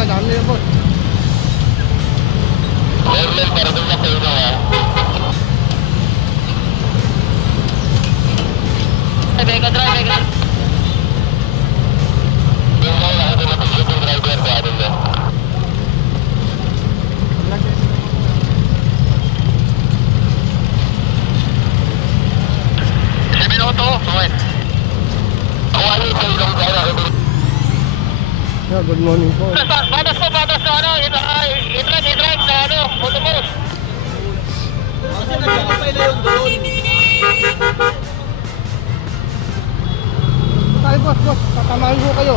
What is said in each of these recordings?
Dami na po. Mega drive. Yeah, good morning po. Batas na ano, i-drive na ano, autobus. Kasi nagkakapay na yung doon. Tayo boss, tatamahin ko kayo.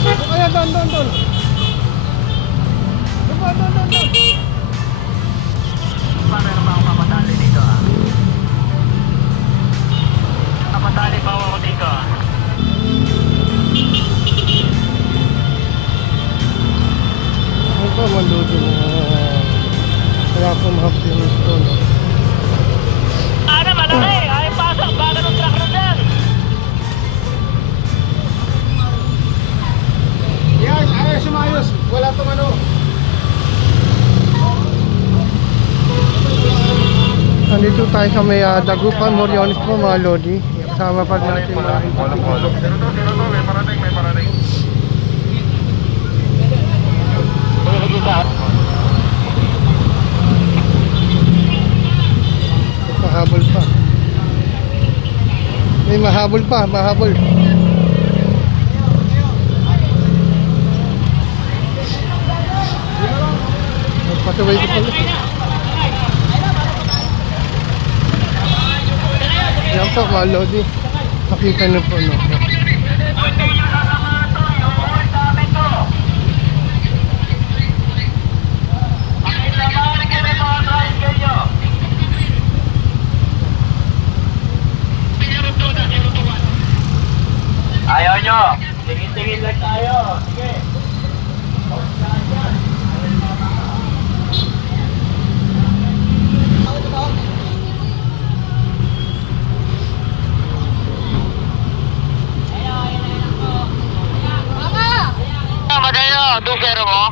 Doon kayo, doon. Doon. Meron pa akong papatali dito ah. Papatali pa ako dito ah. Ito, mandudo na. Kaya ako mahapin ito, no? Ano, malaki! Ay, pasok! Baga ng truck na dyan! Yes, ayos, sumayos. Wala itong ano. Nandito tayo sa may Dagupan, Moriones po mga Lodi. Kasama pa natin mga May parating. mahabol pa. May mahabol pa, mahabol. Patuloy ko pala. Yan po mga Lodi. Nakita na po, no? Ayaw nyo! Tingin-tingin lang tayo! Sige! Magayo! Dukero mo?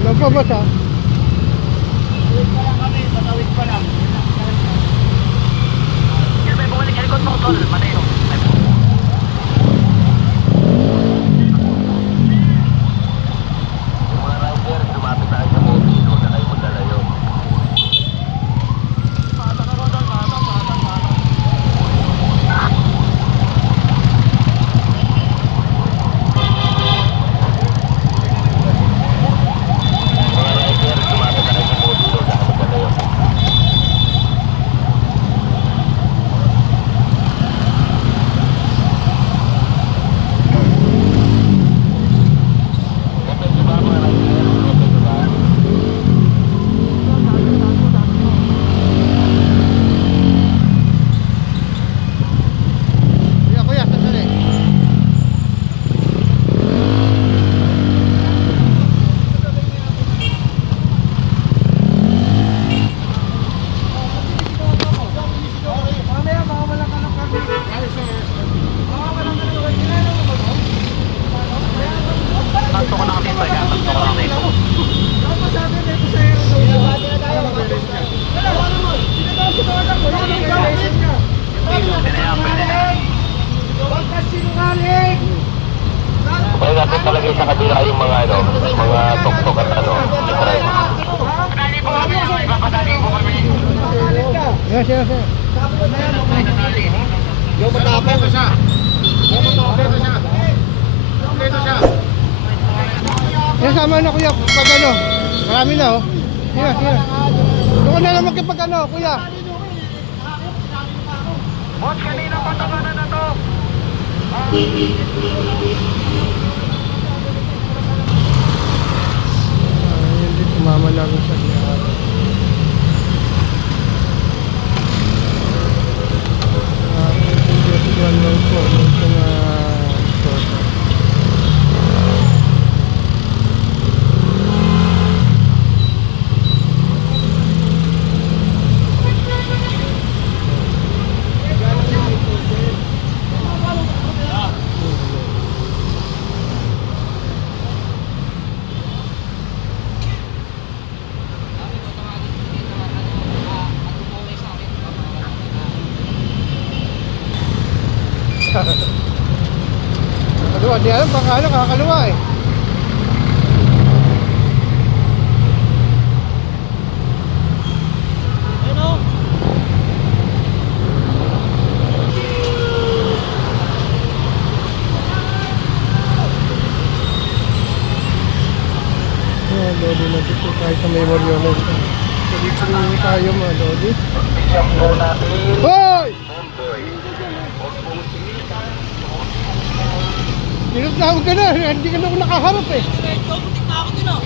Nagpabasa. Patawid pa lang. May bumalik helikot mo, tol. Matino. Malapit talaga sa kabila yung mga ano, mga tok-tok at ano, i-drive. Yes, yes, yes. Yung matapang. Ito siya. Ito siya. Ito siya. Yan, sama na kuya, pag ano. Marami na oh. Sige, sige. Doon na lang magkipag ano, kuya. Boss, kanina patawanan na to. Hindi tumama lang sa lihat. Tujuan lang po. Ito na ito. Kaliwa, di alam baka ano, kakaliwa eh. Ayun o. Ayan, Lodi, nandito tayo sa Memorial. So, dito rin tayo mga Lodi. Hoy! Tinatawag ka na, hindi ka na ako nakaharap eh. Ikaw, butik na ako din o.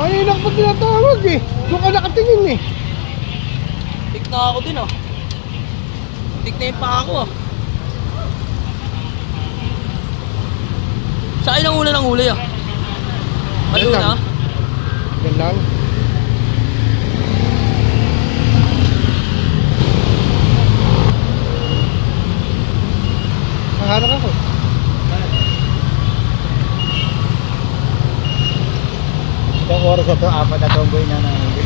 Ay, inak pa tinatawag eh. Doon ka nakatingin eh. Butik na ako din o. Butik na yung pa ako o. Sa akin ang una ng huli ah. Ano Yan na? lang. Yan lang. Nakaharap ako. Itong oras na to, apat na tomboy na nahuli.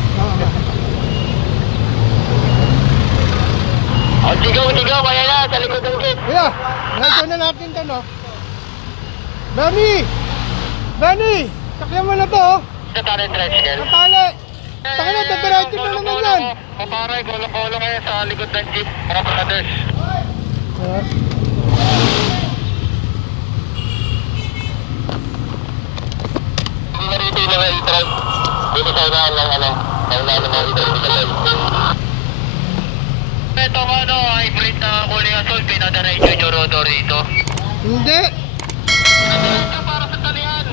Oh, tigaw, kaya na, sa likod ng gate. Kuya, nandito na natin ito no. Benny! Benny! Sakyan mo na to oh. Sa talent tricycle. Natali! Taka na, dadiretso na naman yan. Paparay, kolong-kolong kayo sa likod ng jeep. Mga brothers. Ah. Hindi na rito yung mga i-drive. Dito sa unahan lang, ano, sa unahan ng mga i-drive sa live. Ito ano, hybrid na kuling assault, pinadaretso nyo rotor dito. Hindi! Ito para sa talian.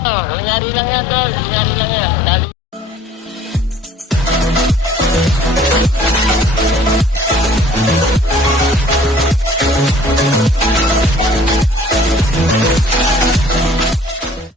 Oh, nangyari lang yan, tol. Nangyari lang yan. Dali